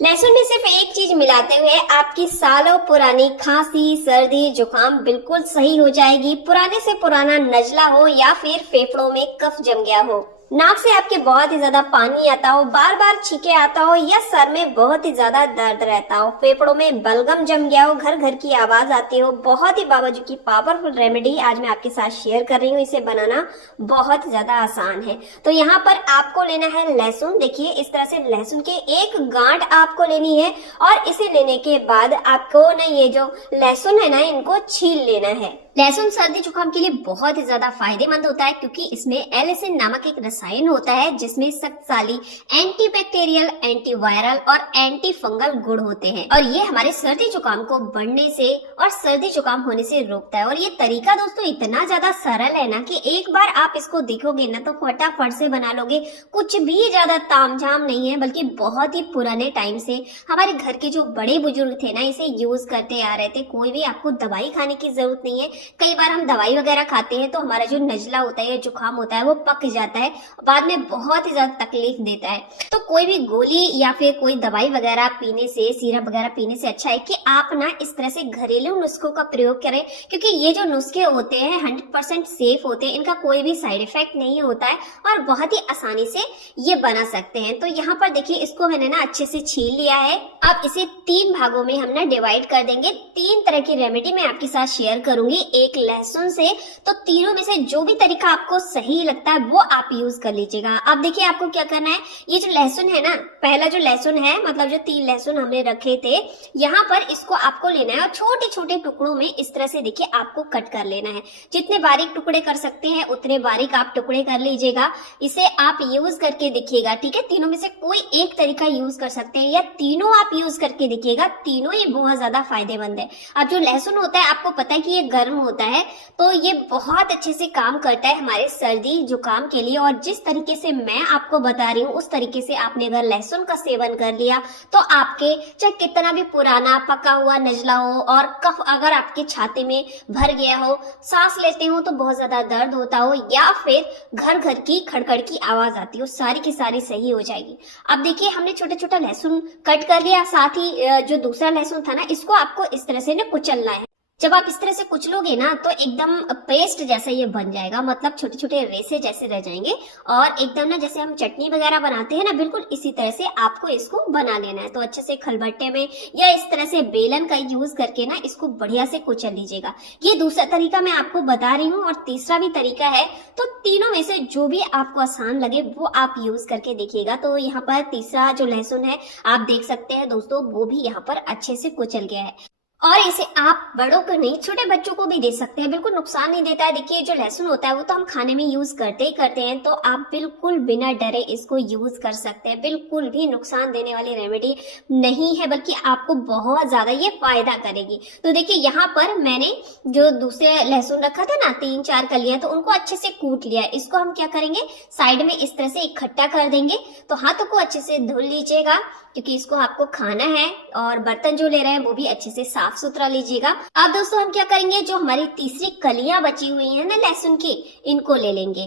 लहसुन में सिर्फ एक चीज मिलाते हुए आपकी सालों पुरानी खांसी, सर्दी, जुकाम बिल्कुल सही हो जाएगी। पुराने से पुराना नजला हो या फिर फेफड़ों में कफ जम गया हो, नाक से आपके बहुत ही ज्यादा पानी आता हो, बार बार छींके आता हो या सर में बहुत ही ज्यादा दर्द रहता हो, फेफड़ों में बलगम जम गया हो, घर घर की आवाज आती हो, बहुत ही बाबाजी की पावरफुल रेमेडी आज मैं आपके साथ शेयर कर रही हूँ। इसे बनाना बहुत ही ज्यादा आसान है। तो यहाँ पर आपको लेना है लहसुन। देखिए इस तरह से लहसुन के एक गांठ आपको लेनी है और इसे लेने के बाद आपको ना ये जो लहसुन है ना इनको छील लेना है। लहसुन सर्दी जुकाम के लिए बहुत ही ज्यादा फायदेमंद होता है क्योंकि इसमें एलिसिन नामक एक रसायन होता है जिसमें शक्तिशाली एंटीबैक्टीरियल, एंटीवायरल और एंटी फंगल गुण होते हैं और ये हमारे सर्दी जुकाम को बढ़ने से और सर्दी जुकाम होने से रोकता है। और ये तरीका दोस्तों इतना ज्यादा सरल है ना कि एक बार आप इसको देखोगे ना तो फटाफट से बना लोगे। कुछ भी ज्यादा तामझाम नहीं है, बल्कि बहुत ही पुराने टाइम से हमारे घर के जो बड़े बुजुर्ग थे ना इसे यूज करते आ रहे थे। कोई भी आपको दवाई खाने की जरूरत नहीं है। कई बार हम दवाई वगैरह खाते हैं तो हमारा जो नजला होता है या जुकाम होता है वो पक जाता है, बाद में बहुत ही ज्यादा तकलीफ देता है। तो कोई भी गोली या फिर कोई दवाई वगैरह पीने से, सिरप वगैरह पीने से अच्छा है कि आप ना इस तरह से घरेलू नुस्खों का प्रयोग करें, क्योंकि ये जो नुस्खे होते हैं 100% सेफ होते हैं, इनका कोई भी साइड इफेक्ट नहीं होता है और बहुत ही आसानी से ये बना सकते हैं। तो यहाँ पर देखिए इसको मैंने ना अच्छे से छील लिया है। अब इसे 3 भागों में हम ना डिवाइड कर देंगे। 3 तरह की रेमेडी मैं आपके साथ शेयर करूंगी एक लहसुन से, तो तीनों में से जो भी तरीका आपको सही लगता है वो आप यूज कर लीजिएगा। अब देखिए आपको क्या करना है, ये जो लहसुन है ना, पहला जो लहसुन है मतलब जो 3 लहसुन हमने रखे थे, यहाँ पर इसको आपको लेना है और छोटे छोटे टुकड़ों में इस तरह से देखिए आपको कट कर लेना है। जितने बारीक टुकड़े कर सकते हैं उतने बारीक आप टुकड़े कर लीजिएगा। इसे आप यूज करके देखिएगा, ठीक है। तीनों में से कोई एक तरीका यूज कर सकते हैं या तीनों आप यूज करके देखिएगा, तीनों ही बहुत ज्यादा फायदेमंद है। अब जो लहसुन होता है आपको पता है कि ये गर्म होता है, तो ये बहुत अच्छे से काम करता है हमारे सर्दी जुकाम के लिए। और जिस तरीके से मैं आपको बता रही हूँ उस तरीके से आपने अगर लहसुन का सेवन कर लिया तो आपके चाहे कितना भी पुराना पका हुआ नजला हो और कफ अगर आपके छाती में भर गया हो, सांस लेते हो तो बहुत ज्यादा दर्द होता हो या फिर घर घर की खड़खड़ की आवाज आती हो, सारी की सारी सही हो जाएगी। अब देखिए हमने छोटा छोटा लहसुन कट कर लिया, साथ ही जो दूसरा लहसुन था ना इसको आपको इस तरह से ना कुचलना है। जब आप इस तरह से कुचलोगे ना तो एकदम पेस्ट जैसा ये बन जाएगा, मतलब छोटे छोटे रेसे जैसे रह जाएंगे और एकदम ना जैसे हम चटनी वगैरह बनाते हैं ना, बिल्कुल इसी तरह से आपको इसको बना लेना है। तो अच्छे से खलबट्टे में या इस तरह से बेलन का यूज करके ना इसको बढ़िया से कुचल लीजिएगा। ये दूसरा तरीका मैं आपको बता रही हूँ और तीसरा भी तरीका है, तो तीनों में से जो भी आपको आसान लगे वो आप यूज करके देखिएगा। तो यहाँ पर तीसरा जो लहसुन है आप देख सकते हैं दोस्तों, वो भी यहाँ पर अच्छे से कुचल गया है और इसे आप बड़ों को नहीं छोटे बच्चों को भी दे सकते हैं, बिल्कुल नुकसान नहीं देता है। देखिए जो लहसुन होता है वो तो हम खाने में यूज करते ही करते हैं, तो आप बिल्कुल बिना डरे इसको यूज कर सकते हैं। बिल्कुल भी नुकसान देने वाली रेमेडी नहीं है, बल्कि आपको बहुत ज्यादा ये फायदा करेगी। तो देखिए यहाँ पर मैंने जो दूसरे लहसुन रखा था ना 3-4 कलियां, तो उनको अच्छे से कूट लिया। इसको हम क्या करेंगे, साइड में इस तरह से इकट्ठा कर देंगे। तो हाथों को अच्छे से धुल लीजिएगा क्योंकि इसको आपको खाना है और बर्तन जो ले रहे हैं वो भी अच्छे से साफ सुथरा लीजिएगा। अब दोस्तों हम क्या करेंगे, जो हमारी तीसरी कलियां बची हुई हैं ना लहसुन की, इनको ले लेंगे।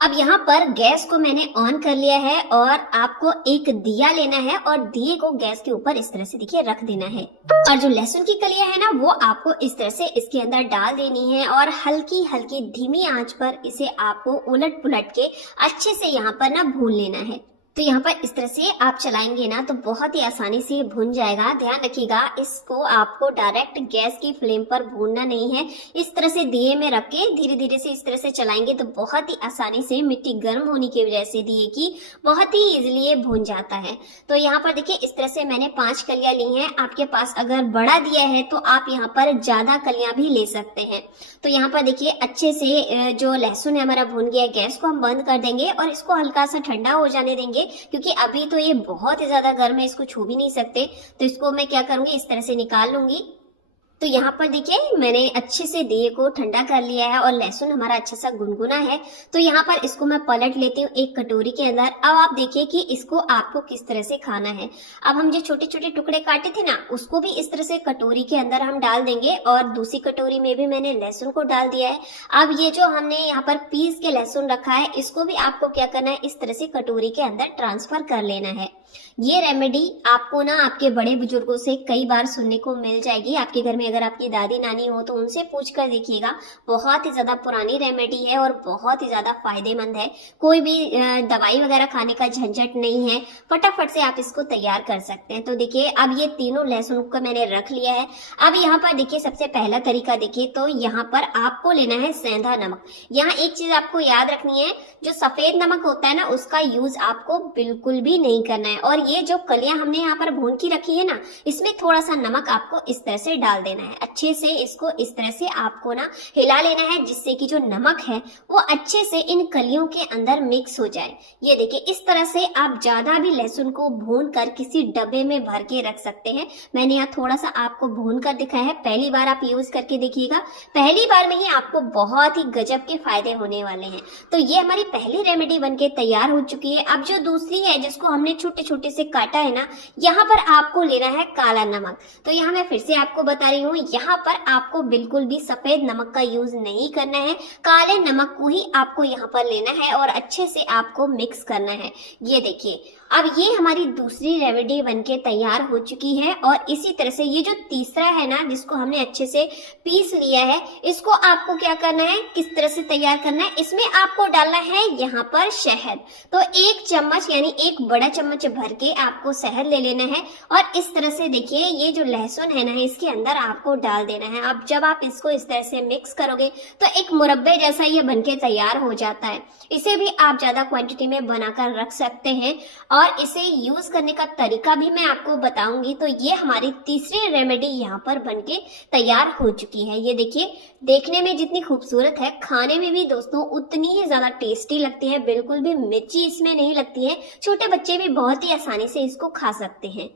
अब यहाँ पर गैस को मैंने ऑन कर लिया है और आपको एक दिया लेना है और दिए को गैस के ऊपर इस तरह से देखिए रख देना है और जो लहसुन की कलियां है ना वो आपको इस तरह से इसके अंदर डाल देनी है और हल्की हल्की धीमी आंच पर इसे आपको उलट पुलट के अच्छे से यहाँ पर ना भून लेना है। तो यहाँ पर इस तरह से आप चलाएंगे ना तो बहुत ही आसानी से भुन जाएगा। ध्यान रखिएगा इसको आपको डायरेक्ट गैस की फ्लेम पर भूनना नहीं है, इस तरह से दिए में रख के धीरे धीरे से इस तरह से चलाएंगे तो बहुत ही आसानी से, मिट्टी गर्म होने की वजह से दिए की बहुत ही इजिली ये भून जाता है। तो यहाँ पर देखिए इस तरह से मैंने 5 कलियां ली हैं। आपके पास अगर बड़ा दिया है तो आप यहाँ पर ज्यादा कलियां भी ले सकते हैं। तो यहाँ पर देखिए अच्छे से जो लहसुन है हमारा भून गया, गैस को हम बंद कर देंगे और इसको हल्का सा ठंडा हो जाने देंगे क्योंकि अभी तो ये बहुत ही ज्यादा गर्म है, इसको छू भी नहीं सकते। तो इसको मैं क्या करूंगी, इस तरह से निकाल लूंगी। तो यहाँ पर देखिए मैंने अच्छे से दिए को ठंडा कर लिया है और लहसुन हमारा अच्छा सा गुनगुना है। तो यहाँ पर इसको मैं पलट लेती हूँ एक कटोरी के अंदर। अब आप देखिए कि इसको आपको किस तरह से खाना है। अब हम जो छोटे छोटे टुकड़े काटे थे ना उसको भी इस तरह से कटोरी के अंदर हम डाल देंगे और दूसरी कटोरी में भी मैंने लहसुन को डाल दिया है। अब ये जो हमने यहाँ पर पीस के लहसुन रखा है इसको भी आपको क्या करना है, इस तरह से कटोरी के अंदर ट्रांसफर कर लेना है। ये रेमेडी आपको ना आपके बड़े बुजुर्गों से कई बार सुनने को मिल जाएगी। आपके घर में अगर आपकी दादी नानी हो तो उनसे पूछ कर देखिएगा। बहुत ही ज्यादा पुरानी रेमेडी है और बहुत ही ज्यादा फायदेमंद है। कोई भी दवाई वगैरह खाने का झंझट नहीं है, फटाफट से आप इसको तैयार कर सकते हैं। तो देखिए अब ये तीनों लहसुन को मैंने रख लिया है। अब यहाँ पर देखिए सबसे पहला तरीका देखिए तो यहाँ पर आपको लेना है सेंधा नमक। यहाँ एक चीज आपको याद रखनी है, जो सफेद नमक होता है ना उसका यूज आपको बिल्कुल भी नहीं करना है। और ये जो कलियां हमने यहाँ पर भून की रखी है ना, इसमें थोड़ा सा नमक आपको इस तरह से डाल देना है। अच्छे से इसको इस तरह से आपको ना हिला लेना है, जिससे कि जो नमक है वो अच्छे से इन कलियों के अंदर मिक्स हो जाए। ये देखिए इस तरह से आप ज्यादा भी लहसुन को भून कर किसी डब्बे में भर के रख सकते हैं। मैंने यहाँ थोड़ा सा आपको भून कर दिखाया है। पहली बार आप यूज करके देखिएगा, पहली बार में ही आपको बहुत ही गजब के फायदे होने वाले हैं। तो ये हमारी पहली रेमेडी बनके तैयार हो चुकी है। अब जो दूसरी है जिसको हमने छोटे छोटे से काटा है ना, यहाँ पर आपको लेना है काला नमक। तो यहाँ मैं फिर से आपको बता रही हूँ, यहाँ पर आपको बिल्कुल भी सफेद नमक का यूज नहीं करना है, काले नमक को ही आपको यहाँ पर लेना है और अच्छे से आपको मिक्स करना है। ये देखिए अब ये हमारी दूसरी रेमेडी बनके तैयार हो चुकी है। और इसी तरह से ये जो तीसरा है ना, जिसको हमने अच्छे से पीस लिया है, इसको आपको क्या करना है, किस तरह से तैयार करना है, इसमें आपको डालना है यहाँ पर शहद। तो 1 चम्मच यानी 1 बड़ा चम्मच भर के आपको शहद ले लेना है और इस तरह से देखिए ये जो लहसुन है ना इसके अंदर आपको डाल देना है। अब जब आप इसको इस तरह से मिक्स करोगे तो एक मुरब्बे जैसा ये बनके तैयार हो जाता है। इसे भी आप ज्यादा क्वांटिटी में बनाकर रख सकते हैं और इसे यूज करने का तरीका भी मैं आपको बताऊंगी। तो ये हमारी तीसरी रेमेडी यहाँ पर बनके तैयार हो चुकी है। ये देखिए देखने में जितनी खूबसूरत है, खाने में भी दोस्तों उतनी ही ज्यादा टेस्टी लगती है। बिल्कुल भी मिर्ची इसमें नहीं लगती है, छोटे बच्चे भी बहुत ही आसानी से इसको खा सकते हैं।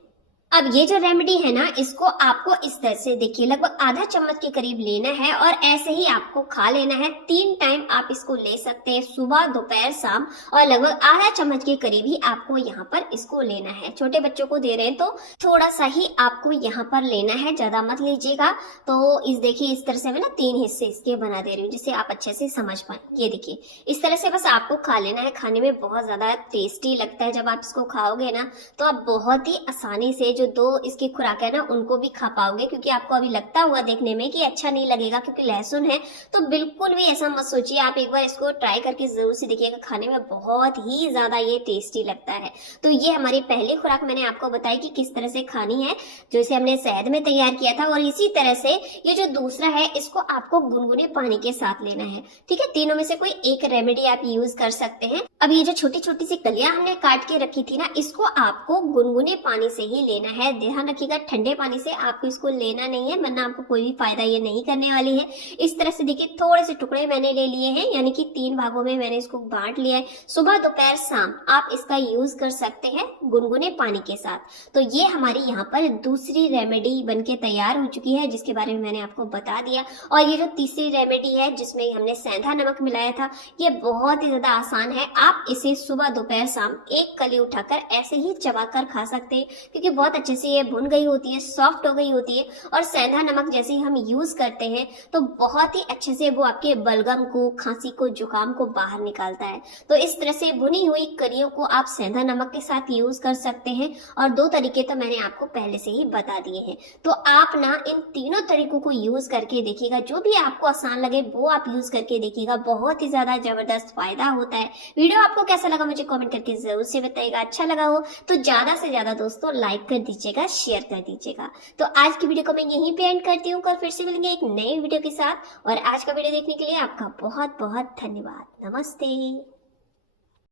अब ये जो रेमेडी है ना, इसको आपको इस तरह से देखिए लगभग आधा चम्मच के करीब लेना है और ऐसे ही आपको खा लेना है। 3 टाइम आप इसको ले सकते हैं, सुबह दोपहर शाम, और लगभग आधा चम्मच के करीब ही आपको यहाँ पर इसको लेना है। छोटे बच्चों को दे रहे हैं तो थोड़ा सा ही आपको यहाँ पर लेना है, ज्यादा मत लीजिएगा। तो इस देखिए इस तरह से मैं ना 3 हिस्से इसके बना दे रही हूँ जिससे आप अच्छे से समझ पाए। ये देखिए इस तरह से बस आपको खा लेना है। खाने में बहुत ज्यादा टेस्टी लगता है। जब आप इसको खाओगे ना तो आप बहुत ही आसानी से जो 2 इसकी खुराक है ना उनको भी खा पाओगे, क्योंकि आपको अभी लगता हुआ देखने में कि अच्छा नहीं लगेगा क्योंकि लहसुन है। तो बिल्कुल भी ऐसा मत सोचिए, आप एक बार इसको ट्राई करके जरूर से देखिएगा। खाने में बहुत ही ज्यादा ये टेस्टी लगता है। तो ये हमारी पहली खुराक मैंने आपको बताई कि किस तरह से खानी है, जो इसे हमने शहद में तैयार किया था। और इसी तरह से ये जो दूसरा है इसको आपको गुनगुने पानी के साथ लेना है। ठीक है, तीनों में से कोई एक रेमेडी आप यूज कर सकते हैं। अब ये जो छोटी छोटी सी कलियां हमने काट के रखी थी ना, इसको आपको गुनगुने पानी से ही लेना है। ध्यान रखिएगा ठंडे पानी से आपको इसको लेना नहीं है, वरना आपको कोई भी फायदा ये नहीं करने वाली है। इस तरह से देखिए थोड़े से टुकड़े मैंने ले लिए हैं, यानी कि 3 भागों में मैंने इसको बांट लिया है। सुबह दोपहर शाम आप इसका यूज कर सकते हैं गुनगुने पानी के साथ। तो ये हमारी यहाँ पर दूसरी रेमेडी बनके तैयार हो चुकी है, जिसके बारे में मैंने आपको बता दिया। और ये जो तीसरी रेमेडी है जिसमें हमने सेंधा नमक मिलाया था, ये बहुत ही ज्यादा आसान है। आप इसे सुबह दोपहर शाम 1 कली उठाकर ऐसे ही चबाकर खा सकते हैं, क्योंकि बहुत अच्छे से ये भुन गई होती है, सॉफ्ट हो गई होती है। और सेंधा नमक जैसे ही हम यूज करते हैं तो बहुत ही अच्छे से वो आपके बलगम को, खांसी को, जुकाम को बाहर निकालता है। तो इस तरह से भुनी हुई कलियों को आप सेंधा नमक के साथ यूज कर सकते हैं। और 2 तरीके तो मैंने आपको पहले से ही बता दिए हैं। तो आप ना इन तीनों तरीकों को यूज करके देखिएगा, जो भी आपको आसान लगे वो आप यूज करके देखिएगा। बहुत ही ज्यादा जबरदस्त फायदा होता है। वीडियो आपको कैसा लगा मुझे कमेंट करके जरूर से बताइएगा। अच्छा लगा हो तो ज्यादा से ज्यादा दोस्तों लाइक कर दीजिएगा, शेयर कर दीजिएगा। तो आज की वीडियो को मैं यहीं पे एंड करती हूँ। कल फिर से मिलेंगे एक नई वीडियो के साथ। और आज का वीडियो देखने के लिए आपका बहुत बहुत धन्यवाद। नमस्ते।